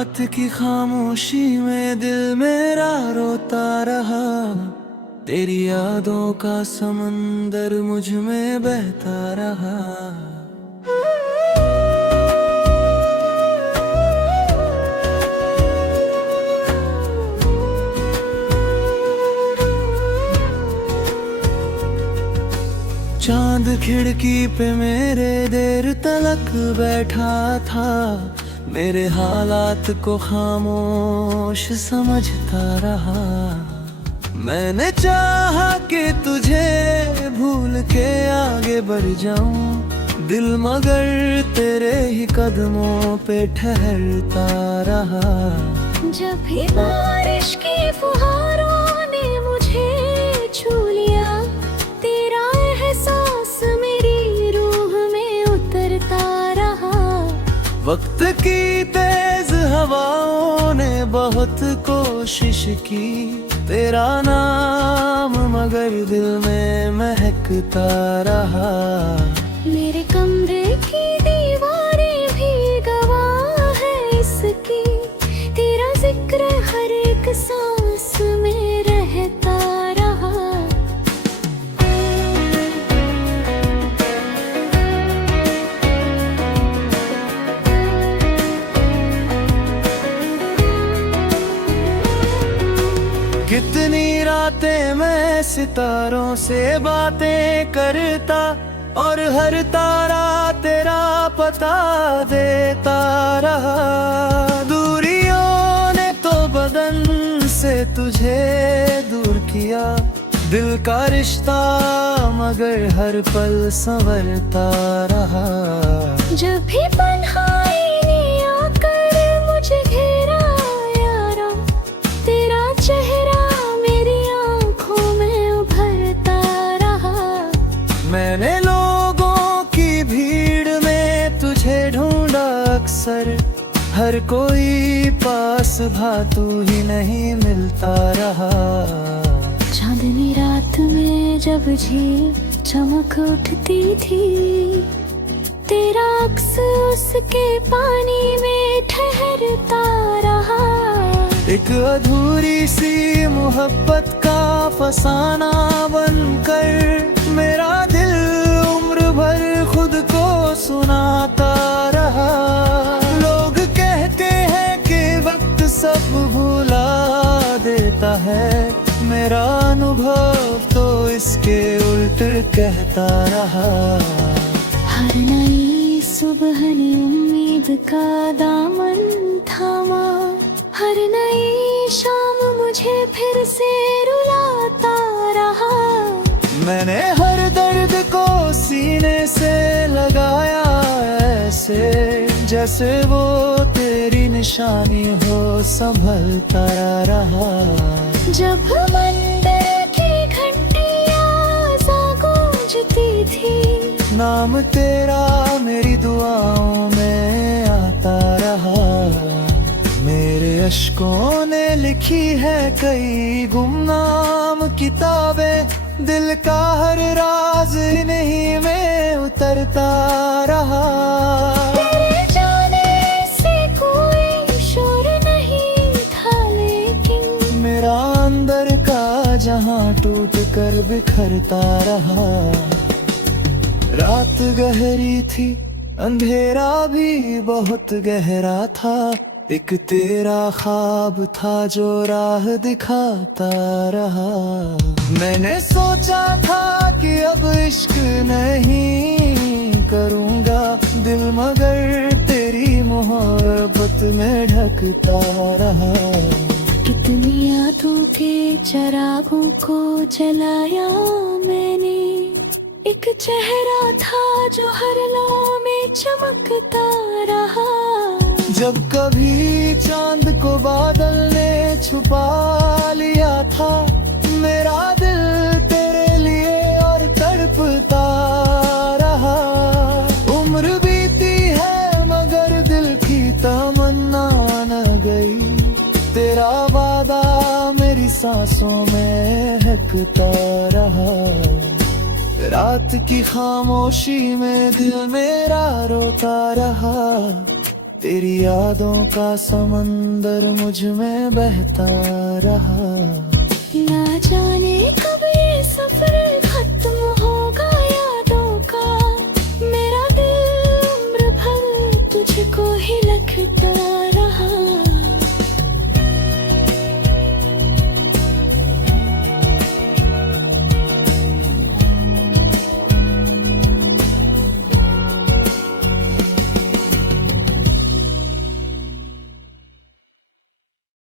रात की खामोशी में दिल मेरा रोता रहा। तेरी यादों का समंदर मुझ में बहता रहा। चांद खिड़की पे मेरे देर तलक बैठा था। मेरे हालात को खामोश समझता रहा। मैंने चाहा कि तुझे भूल के आगे बढ़ जाऊं, दिल मगर तेरे ही कदमों पे ठहरता रहा। जब भी बारिश की फुहारों ने मुझे छू लिया, तेरा एहसास मेरी रूह में उतरता रहा। वक्त की तेज हवाओं ने बहुत कोशिश की, तेरा नाम मगर दिल में महकता रहा। मेरे कमरे की दीवारें भी गवाह है इसकी, तेरा जिक्र हर एक सांस में रहता रहा। कितनी रातें मैं सितारों से बातें करता, और हर तारा तेरा पता देता रहा। दूरियों ने तो बदन से तुझे दूर किया, दिल का रिश्ता मगर हर पल संवरता रहा। जब भी तन्हाई ने आकर मुझे घेरा यारा, तेरा चेहरा मेरी आंखों में उभरता रहा। मैंने लोगों की भीड़ में तुझे ढूंढा अक्सर, हर कोई पास था तू ही नहीं मिलता रहा। चांदनी रात में जब झील चमक उठती थी, तेरा अक्स उसके पानी में ठहरता रहा। एक अधूरी सी मोहब्बत का फसाना बनकर मेरा दिल उम्र भर खुद को सुनाता रहा। लोग कहते हैं कि वक्त सब भुला देता है, मेरा अनुभव तो इसके उल्ट कहता रहा। हर नई सुबह ने उम्मीद का दामन थामा, हर नई शाम मुझे फिर से रुलाता रहा। मैंने हर दर्द को सीने से लगाया ऐसे, जैसे वो तेरी निशानी हो संभलता रहा। जब मंदिर की घंटियां सा गूंजती थी, नाम तेरा मेरी दुआओं में आता रहा। मेरे अश्कों ने लिखी है कई गुमनाम किताबें, दिल का हर राज नहीं में उतरता रहा। तेरे जाने से कोई शोर नहीं था, लेकिन मेरा अंदर का जहां टूट कर बिखरता रहा। रात गहरी थी, अंधेरा भी बहुत गहरा था, एक तेरा ख्वाब था जो राह दिखाता रहा। मैंने सोचा था कि अब इश्क नहीं करूंगा, दिल मगर तेरी मोहब्बत में ढकता रहा। कितनी यादों के चिरागों को जलाया मैंने, एक चेहरा था जो हर लौ में चमकता रहा। जब कभी चांद को बादल ने छुपा लिया था, मेरा दिल तेरे लिए और तड़पता रहा। उम्र बीती है मगर दिल की तमन्ना न गई, तेरा वादा मेरी सांसों में महकता रहा। रात की खामोशी में दिल मेरा रोता रहा। तेरी यादों का समंदर मुझ में बहता रहा। ना जाने कब ये सफर खत्म होगा,